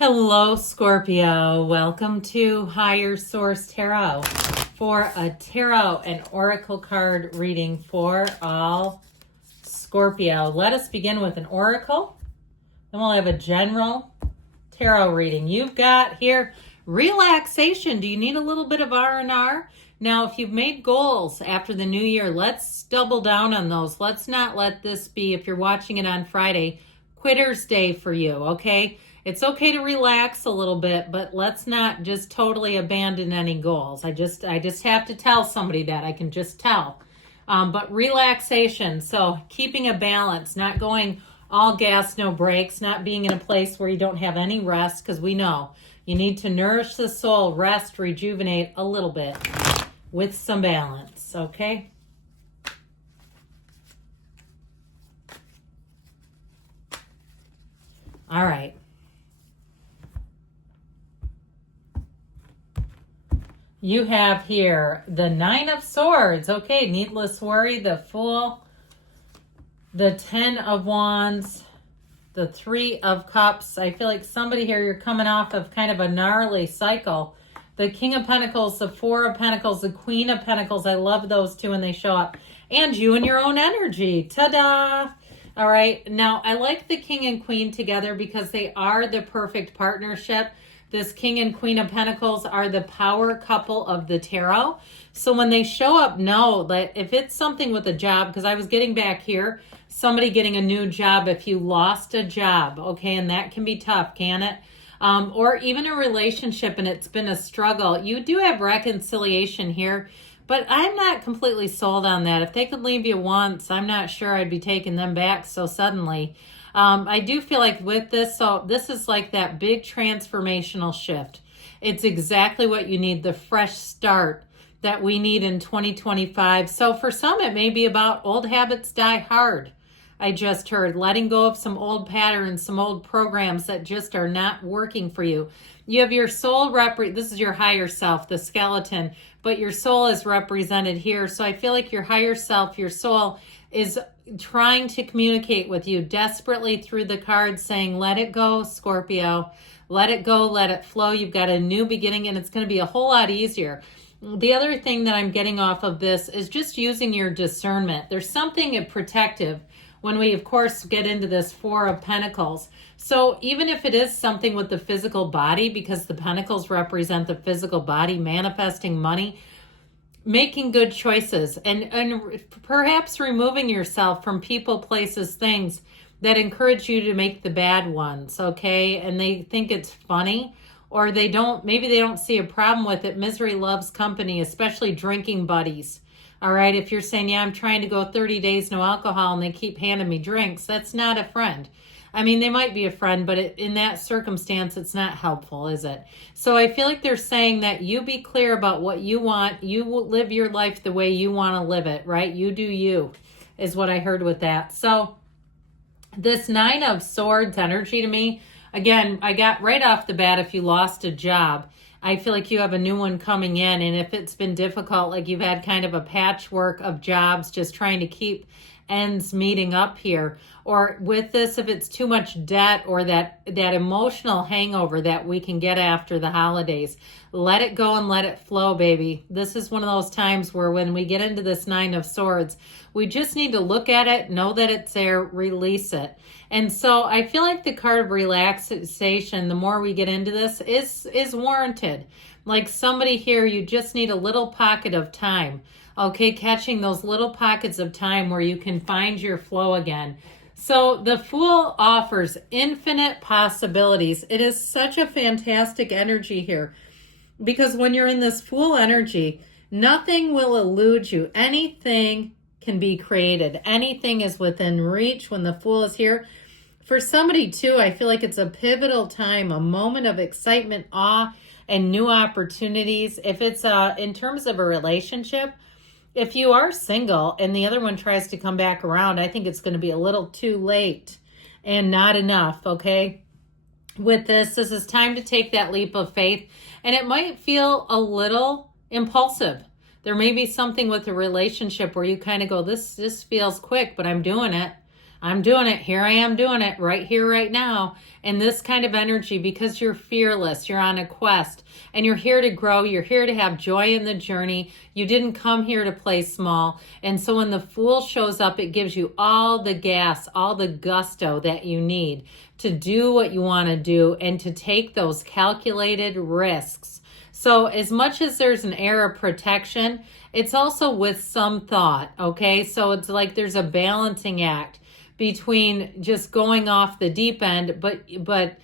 Hello, Scorpio. Welcome to Higher Source Tarot for a tarot and oracle card reading for all Scorpio. Let us begin with an oracle. Then we'll have a general tarot reading. You've got here relaxation. Do you need a little bit of R&R? Now, if you've made goals after the new year, let's double down on those. Let's not let this be, if you're watching it on Friday, Quitter's Day for you, okay? It's okay to relax a little bit, but let's not just totally abandon any goals. I just have to tell somebody that. I can just tell. But relaxation, so keeping a balance, not going all gas, no brakes, not being in a place where you don't have any rest, because we know you need to nourish the soul, rest, rejuvenate a little bit with some balance, okay? All right. You have here the Nine of Swords. Okay, needless worry, the Fool, the Ten of Wands, the Three of Cups. I feel like somebody here, you're coming off of kind of a gnarly cycle. The King of Pentacles, the Four of Pentacles, the Queen of Pentacles. I love those two when they show up. And you and your own energy. Ta-da! All right, now I like the King and Queen together because they are the perfect partnership. This King and Queen of Pentacles are the power couple of the tarot. So when they show up, know that if it's something with a job, because I was getting back here, somebody getting a new job if you lost a job, okay, and that can be tough, can it? Or even a relationship and it's been a struggle. You do have reconciliation here, but I'm not completely sold on that. If they could leave you once, I'm not sure I'd be taking them back so suddenly. I do feel like with this, so this is like that big transformational shift. It's exactly what you need, the fresh start that we need in 2025. So for some, it may be about old habits die hard. I just heard letting go of some old patterns, some old programs that just are not working for you. You have your soul this is your higher self, the skeleton, but your soul is represented here. So I feel like your higher self, your soul is trying to communicate with you desperately through the cards saying, let it go, Scorpio. Let it go, let it flow. You've got a new beginning and it's going to be a whole lot easier. The other thing that I'm getting off of this is just using your discernment. There's something protective when we, of course, get into this Four of Pentacles. So even if it is something with the physical body, because the Pentacles represent the physical body, manifesting money, making good choices, and perhaps removing yourself from people, places, things that encourage you to make the bad ones, okay? And they think it's funny, or maybe they don't see a problem with it. Misery loves company, especially drinking buddies. All right, if you're saying, yeah, I'm trying to go 30 days no alcohol and they keep handing me drinks, that's not a friend. I mean, they might be a friend, but in that circumstance, it's not helpful, is it? So I feel like they're saying that you be clear about what you want. You will live your life the way you want to live it, right? You do you, is what I heard with that. So this Nine of Swords energy to me, again, I got right off the bat, if you lost a job, I feel like you have a new one coming in. And if it's been difficult, like you've had kind of a patchwork of jobs, just trying to keep ends meeting up here, or with this, if it's too much debt or that emotional hangover that we can get after the holidays, let it go and let it flow, baby. This is one of those times where when we get into this Nine of Swords, we just need to look at it, know that it's there, release it. And so I feel like the card of relaxation, the more we get into this, is warranted. Like somebody here, you just need a little pocket of time. Okay, catching those little pockets of time where you can find your flow again. So the Fool offers infinite possibilities. It is such a fantastic energy here because when you're in this Fool energy, nothing will elude you. Anything can be created. Anything is within reach when the Fool is here. For somebody too, I feel like it's a pivotal time, a moment of excitement, awe, and new opportunities. If it's in terms of a relationship, if you are single and the other one tries to come back around, I think it's going to be a little too late and not enough, okay? With this is time to take that leap of faith, and it might feel a little impulsive. There may be something with a relationship where you kind of go, this feels quick, but I'm doing it. I'm doing it. Here I am doing it right here, right now. And this kind of energy, because you're fearless, you're on a quest, and you're here to grow. You're here to have joy in the journey. You didn't come here to play small. And so when the Fool shows up, it gives you all the gas, all the gusto that you need to do what you want to do and to take those calculated risks. So as much as there's an air of protection, it's also with some thought, okay? So it's like there's a balancing act between just going off the deep end, but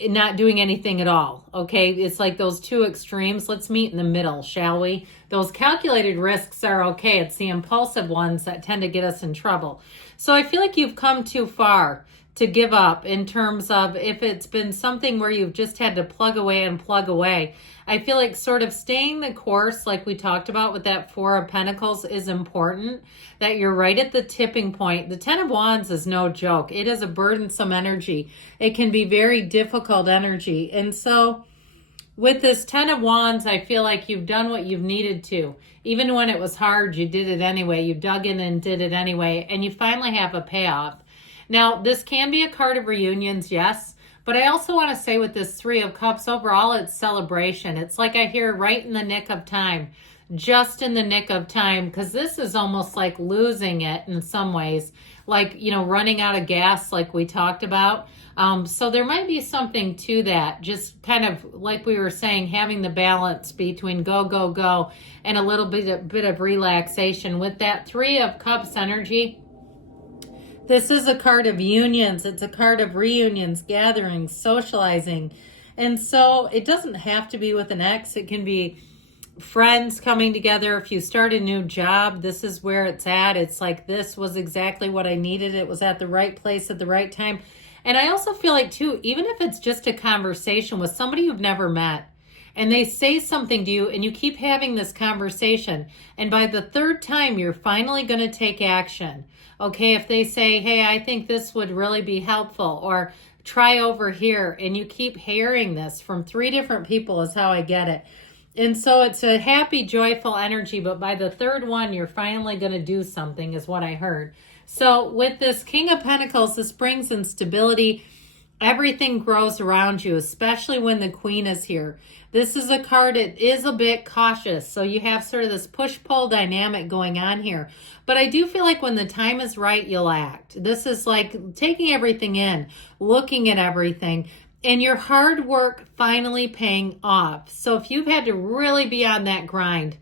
not doing anything at all, okay? It's like those two extremes. Let's meet in the middle, shall we? Those calculated risks are okay. It's the impulsive ones that tend to get us in trouble. So I feel like you've come too far to give up in terms of if it's been something where you've just had to plug away and plug away. I feel like sort of staying the course, like we talked about with that Four of Pentacles, is important, that you're right at the tipping point. The Ten of Wands is no joke. It is a burdensome energy. It can be very difficult energy. And so with this Ten of Wands, I feel like you've done what you've needed to. Even when it was hard, you did it anyway. You dug in and did it anyway. And you finally have a payoff. Now, this can be a card of reunions, yes. But I also want to say with this Three of Cups, overall, it's celebration. It's like I hear right in the nick of time, just in the nick of time, because this is almost like losing it in some ways, like, you know, running out of gas like we talked about. So there might be something to that, just kind of like we were saying, having the balance between go, go, go, and a little bit of relaxation. With that Three of Cups energy, this is a card of unions. It's a card of reunions, gatherings, socializing. And so it doesn't have to be with an ex. It can be friends coming together. If you start a new job, this is where it's at. It's like, this was exactly what I needed. It was at the right place at the right time. And I also feel like, too, even if it's just a conversation with somebody you've never met, and they say something to you and you keep having this conversation, and by the third time, you're finally going to take action. Okay, if they say, hey, I think this would really be helpful, or try over here, and you keep hearing this from 3 different people is how I get it. And so it's a happy, joyful energy, but by the third one, you're finally going to do something is what I heard. So with this King of Pentacles, this brings in stability. Everything grows around you, especially when the Queen is here. This is a card, it is a bit cautious. So you have sort of this push-pull dynamic going on here. But I do feel like when the time is right, you'll act. This is like taking everything in, looking at everything, and your hard work finally paying off. So if you've had to really be on that grind,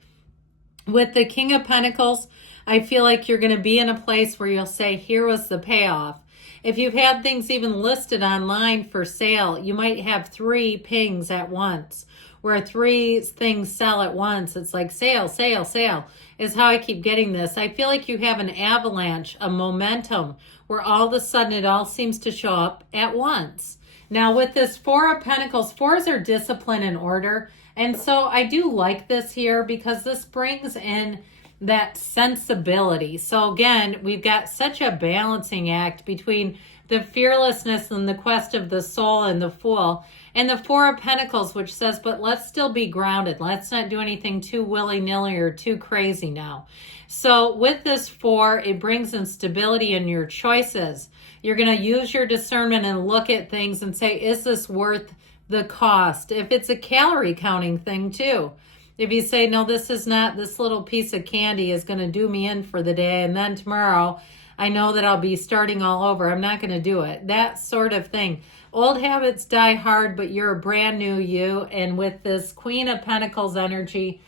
with the King of Pentacles, I feel like you're going to be in a place where you'll say, here was the payoff. If you've had things even listed online for sale, you might have 3 pings at once, where 3 things sell at once. It's like sale, sale, sale is how I keep getting this. I feel like you have an avalanche, a momentum, where all of a sudden it all seems to show up at once. Now with this Four of Pentacles, 4s are discipline and order. And so I do like this here because this brings in that sensibility. So again, we've got such a balancing act between the fearlessness and the quest of the soul and the Fool, and the Four of Pentacles, which says, but let's still be grounded. Let's not do anything too willy-nilly or too crazy now. So with this 4, it brings in stability in your choices. You're going to use your discernment and look at things and say, is this worth the cost? If it's a calorie counting thing too. If you say, no, this is not, this little piece of candy is going to do me in for the day, and then tomorrow I know that I'll be starting all over, I'm not going to do it. That sort of thing. Old habits die hard, but you're a brand new you. And with this Queen of Pentacles energy,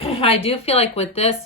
I do feel like with this,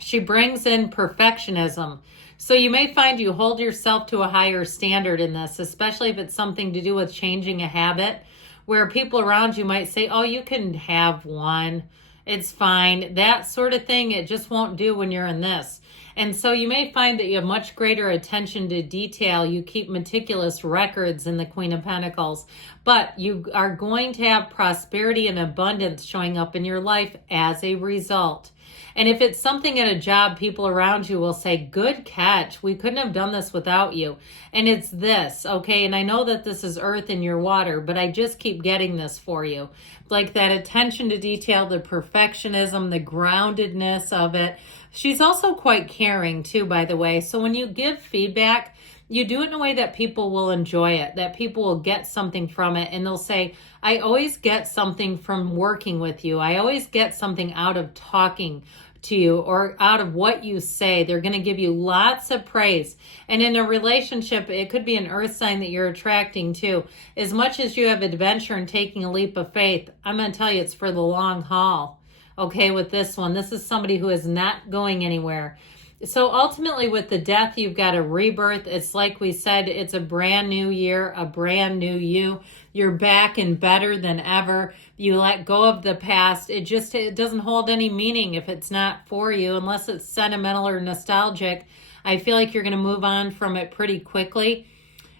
she brings in perfectionism. So you may find you hold yourself to a higher standard in this, especially if it's something to do with changing a habit, where people around you might say, oh, you can have one, it's fine. That sort of thing, it just won't do when you're in this. And so you may find that you have much greater attention to detail. You keep meticulous records in the Queen of Pentacles, but you are going to have prosperity and abundance showing up in your life as a result. And if it's something at a job, people around you will say, good catch. We couldn't have done this without you. And it's this, okay? And I know that this is earth in your water, but I just keep getting this for you. Like that attention to detail, the perfectionism, the groundedness of it. She's also quite caring too, by the way. So when you give feedback, you do it in a way that people will enjoy it, that people will get something from it. And they'll say, I always get something from working with you. I always get something out of talking to you or out of what you say. They're going to give you lots of praise. And in a relationship, it could be an earth sign that you're attracting to. As much as you have adventure and taking a leap of faith, I'm going to tell you it's for the long haul. Okay, with this one, this is somebody who is not going anywhere. So ultimately with the death, you've got a rebirth. It's like we said, it's a brand new year, a brand new you. You're back and better than ever. You let go of the past. It doesn't hold any meaning if it's not for you, unless it's sentimental or nostalgic. I feel like you're going to move on from it pretty quickly.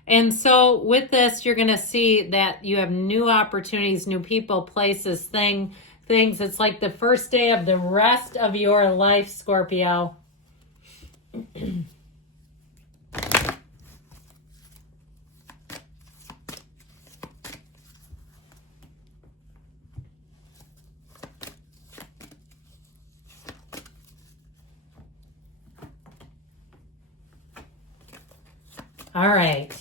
And so with this, you're going to see that you have new opportunities, new people, places, things. It's like the first day of the rest of your life, Scorpio. All right.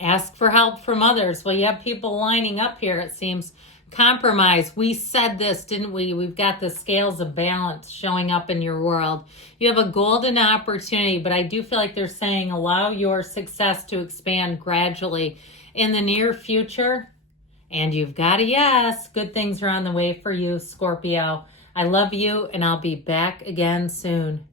Ask for help from others. Well, you have people lining up here, it seems. Compromise. We said this, didn't we? We've got the scales of balance showing up in your world. You have a golden opportunity, but I do feel like they're saying allow your success to expand gradually in the near future. And you've got a yes. Good things are on the way for you, Scorpio. I love you, and I'll be back again soon.